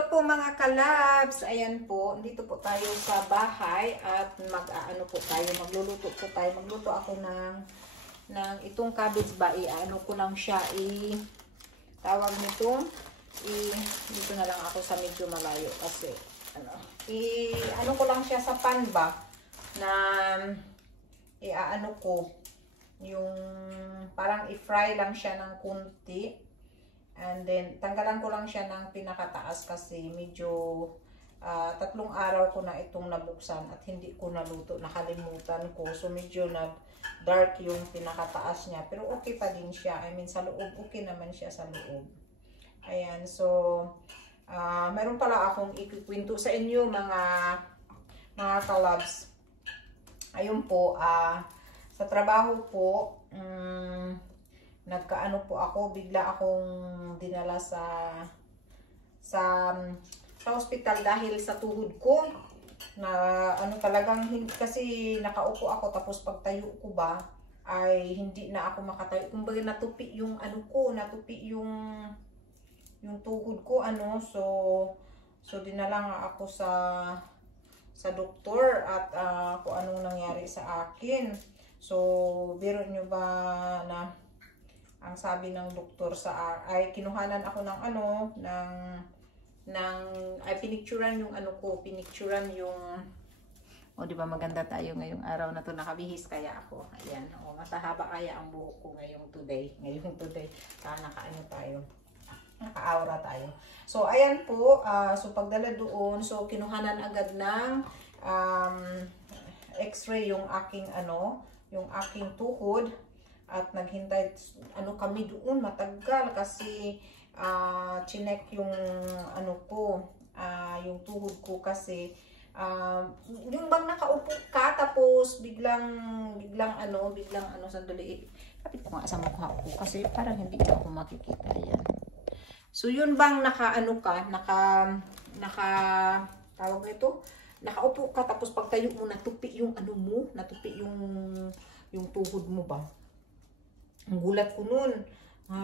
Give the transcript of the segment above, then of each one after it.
Hello po mga kalabs. Ayan po, dito po tayo sa bahay at mag-aano po tayo, magluluto po tayo. Magluto ako ng itong cabbage ba, ano ko lang siya, tawag nito, dito na lang ako sa medyo malayo kasi, ano ko lang siya sa pan ba, na, ano ko, yung parang i-fry lang siya ng kunti. And then, tanggalan ko lang siya ng pinakataas kasi medyo 3 araw ko na itong nabuksan at hindi ko naluto, nakalimutan ko. So, medyo dark yung pinakataas niya. Pero okay pa din siya. I mean, sa loob, okay naman siya sa loob. Ayan, so, meron pala akong ikikwento sa inyo mga kalabs. Ayun po, sa trabaho po, nagkaano po ako, bigla akong dinala sa hospital dahil sa tuhod ko na talagang hindi, kasi nakaupo ako tapos pagtayo ko ba ay hindi na ako makatayo, kumbaga natupi yung natupi yung tuhod ko so dinala nga ako sa doktor at kung anong nangyari sa akin. So biro nyo ba na ang sabi ng doktor ay kinuhanan ako ng pinicturan yung pinicturan yung, di ba maganda tayo ngayong araw na to, nakabihis kaya ako. Ayan, matahaba kaya ang buhok ko ngayong today, naka-aura tayo. So ayan po, so pagdala doon, so kinuhanan agad ng x-ray yung aking tuhod. At naghintay kami doon matagal kasi chinek yung yung tuhod ko kasi yung bang nakaupo ka tapos biglang sandali, kapit ko nga sa mukha ko kasi parang hindi ko ako makikita. Yan. So yun bang tawag nito, nakaupo ka tapos pagtayo mo natupi yung natupi yung tuhod mo ba. Ang gulat ko nun.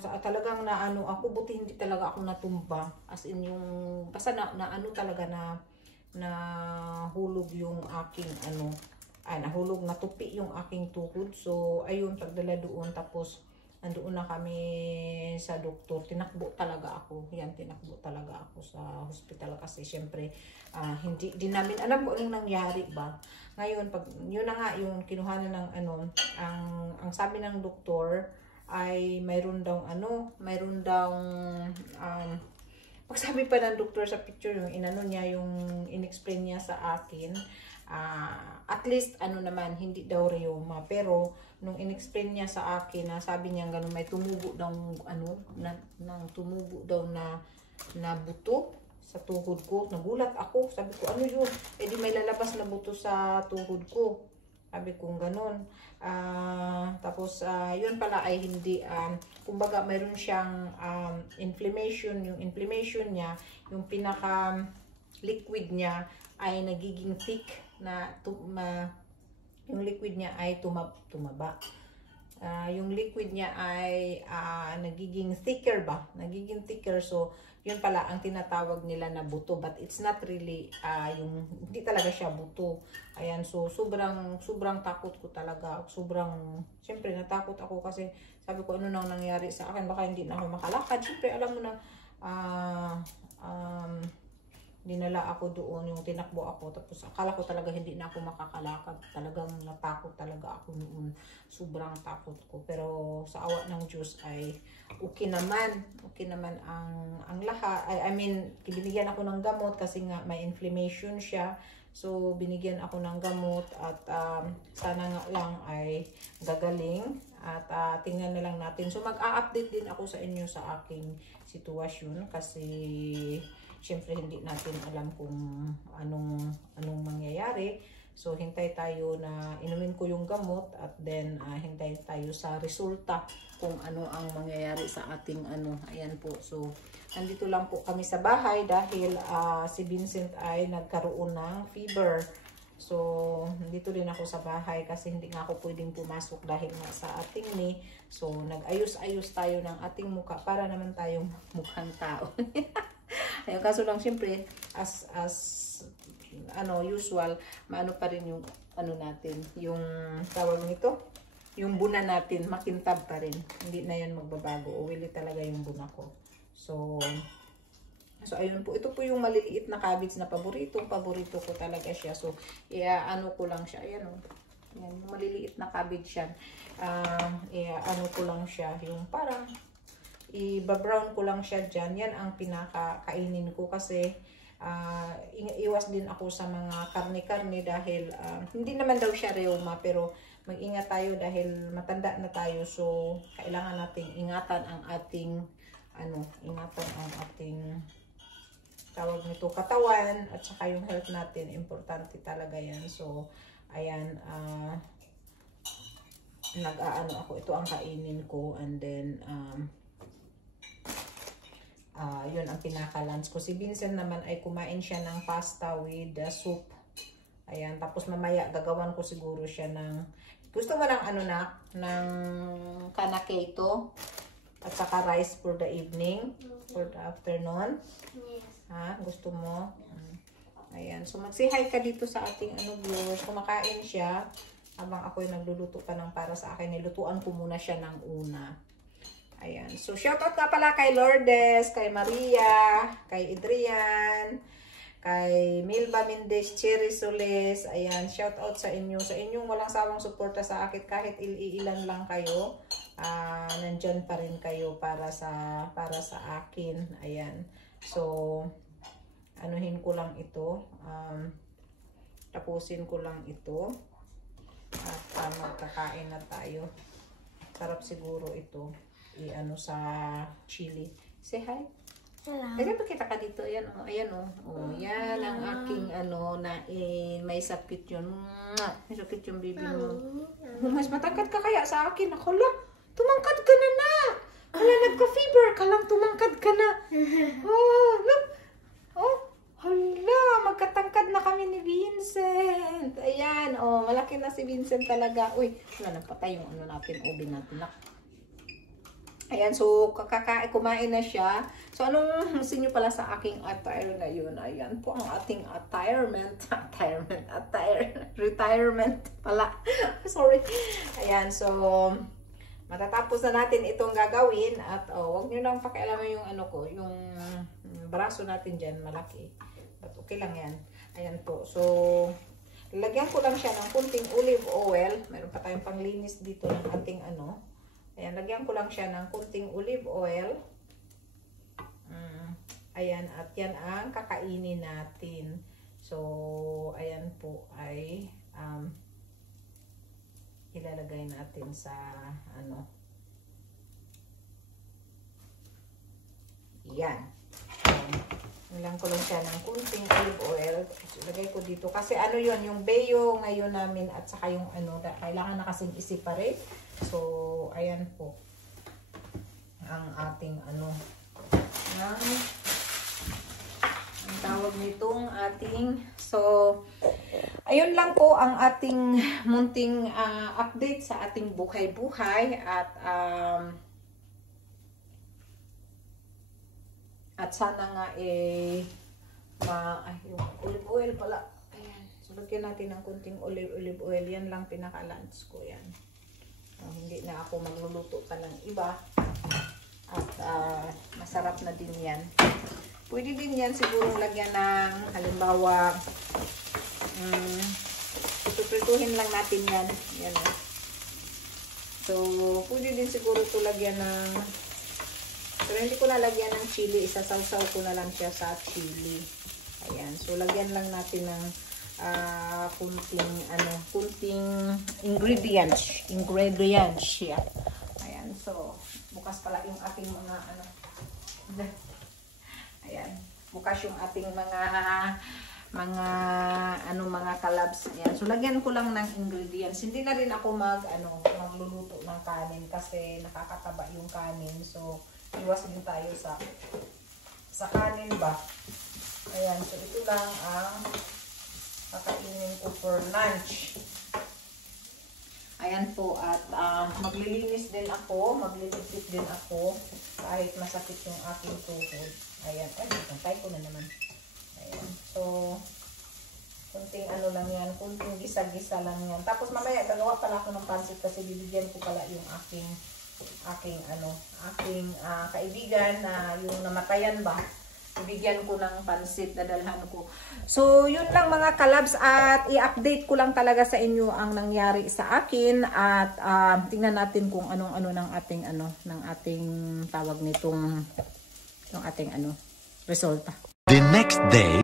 Talagang ako, buti hindi talaga ako natumba. As in yung, basta talaga na hulog yung aking nahulog, natupi yung aking tuhod. So, ayun, pagdala doon, tapos, nandoon na kami sa doktor. Tinakbo talaga ako. Yan, tinakbo talaga ako sa hospital kasi, syempre, hindi din namin alam kung anong nangyari ba. Ngayon, yun na nga, yung kinuhanan ng ang sabi ng doktor ay mayroon daw pagsabi pa ng doktor sa picture, yung yung inexplain niya sa akin, at least naman, hindi daw rheuma, pero nung inexplain niya sa akin, sabi niya ganun, may tumubo daw tumubo daw na buto sa tuhod ko. Nagulat ako. Sabi ko, ano yun? Eh di may lalabas na buto sa tuhod ko. Sabi ko, ganun. Tapos, yun pala ay hindi, kumbaga, mayroon siyang inflammation. Yung inflammation niya, yung pinaka-liquid niya ay nagiging thick yung liquid niya ay tumaba. Yung liquid niya ay nagiging thicker ba? Nagiging thicker. So, yun pala ang tinatawag nila na buto. But it's not really, hindi talaga siya buto. Ayan, so sobrang takot ko talaga. Siyempre natakot ako kasi sabi ko ano nang nangyari sa akin. Baka hindi na ako makalakad. Siyempre alam mo na, dinala ako doon, yung tinakbo ako, tapos akala ko talaga hindi na ako makakalakad. Talagang natakot talaga ako noon. Sobrang takot ko. Pero sa awa ng Diyos ay okay naman ang lahat. I mean, binigyan ako ng gamot kasi nga may inflammation siya. So, binigyan ako ng gamot at sana nga lang ay gagaling at tingnan na lang natin. So, mag-a-update din ako sa inyo sa aking sitwasyon kasi siyempre hindi natin alam kung anong mangyayari. So hintay tayo na inumin ko yung gamot at then hintay tayo sa resulta kung ano ang mangyayari sa ating ayan po. So nandito lang po kami sa bahay dahil si Vincent ay nagkaroon ng fever. So nandito din ako sa bahay kasi hindi nga ako pwedeng pumasok dahil nga sa ating ni. So nag-ayos-ayos tayo ng ating mukha para naman tayong mukhang tao. Ayun, kaso lang siyempre, as usual, maano pa rin yung natin, yung tawag nito, yung buna natin, makintab pa rin. Hindi na yan magbabago. Uwili talaga yung buna ko. So ayun po. Ito po yung maliliit na cabbage na paborito ko talaga siya. So, ano ko lang siya. Ayan o. Yan, maliliit na cabbage yan. Ano ko lang siya. Yung parang, i-brown ko lang siya dyan. Yan ang pinakainin ko kasi iwas din ako sa mga karne-karne dahil hindi naman daw siya reuma, pero mag-ingat tayo dahil matanda na tayo. So, kailangan nating ingatan ang ating tawag nito, katawan at saka yung health natin. Importante talaga yan. So, ayan, nag-aano ako. Ito ang kainin ko and then yun ang pinaka-lunch ko. Si Vincent naman ay kumain siya ng pasta with soup. Ayan, tapos mamaya gagawan ko siguro siya ng, gusto mo ng ng kanaketo at saka rice for the evening, for the afternoon? Yes. Ha? Gusto mo? Ayan, so mag-say-hi ka dito sa ating viewers. Kumakain siya habang ako'y nagluluto pa ng para sa akin. Nilutuan ko muna siya ng una. Ayan. So, shoutout ka pala kay Lourdes, kay Maria, kay Adrian, kay Milba Mendez, Cherry Soles. Ayan. Shoutout sa inyo. Sa inyong walang sawang suporta sa akin. Kahit ilan lang kayo, nandyan pa rin kayo para sa akin. Ayan. So, anuhin ko lang ito. Tapusin ko lang ito. At magkakain na tayo. Sarap siguro ito. Sa chili. Say hi. Hello. Kaya pakita ka dito. Ayan o. Ayan o. Yan ang aking may sakit yun. May sakit yung baby mo. Mas matangkad ka kaya sa akin. Ako lang. Tumangkad ka na. Wala, nagka-fever ka lang. Tumangkad ka na. Oh, look. Oh, hala. Magkatangkad na kami ni Vincent. Ayan. Oh, malaki na si Vincent talaga. Uy, wala, nagpatay yung natin. Ubi natin. Ayan, so kumain na siya. So, anong gusto nyo pala sa aking attire ngayon? Ayan po ang ating retirement pala. Sorry. Ayan, so, matatapos na natin itong gagawin. At, wag nyo lang pakialaman yung yung braso natin dyan, malaki. But, okay lang yan. Ayan po. So, lalagyan ko lang siya ng kunting olive oil. Meron pa tayong panglinis dito ng ating Ayan, lagyan ko lang siya ng kunting olive oil. Ayan, at yan ang kakainin natin. So, ayan po ay ilalagay natin sa yan. Lagyan ko lang siya ng kunting olive oil. Lagay ko dito. Kasi yun, yung bayo ngayon namin at saka yung kailangan na kasing i-separate. So, ayan po ang ating ang tawag nitong ating. So, ayun lang po ang ating munting update sa ating buhay-buhay at sana nga yung olive oil pala. Ayan. So, lagyan natin ng kunting olive oil. Yan lang pinaka-lunch ko yan. Hindi na ako magluluto pa ng iba. At masarap na din yan. Pwede din yan siguro lagyan ng halimbawa ituprituhin lang natin yan. Yan. So, pwede din siguro ito lagyan ng pero hindi ko na lagyan ng chili. Isasawsaw ko na lang siya sa chili. Ayan. So, lagyan lang natin ng kunting ingredients siya. Ayan, so bukas pala yung ating mga ayan, bukas yung ating mga kalabs. Ayan, so lagyan ko lang ng ingredients. Hindi na rin ako magluluto ng kanin kasi nakakataba yung kanin. So iwas din tayo sa kanin ba. Ayan, so ito lang ang kakainin ko for lunch. Ayan po, at maglilinis din ako, maglilipit din ako kahit masakit yung aking tuhod. Ayan, ay, pantay ko na naman. Ayan, so, kunting ano lang yan, kunting gisa-gisa lang yan. Tapos mamaya, gagawa pala ako ng pansit kasi bibigyan ko pala yung aking kaibigan na yung namatayan ba. Ibigyan ko ng pansit, dadalhan ko. So, yun lang mga kalabs at i-update ko lang talaga sa inyo ang nangyari sa akin at tingnan natin kung anong-ano ng ating tawag nitong ng ating resulta. The next day.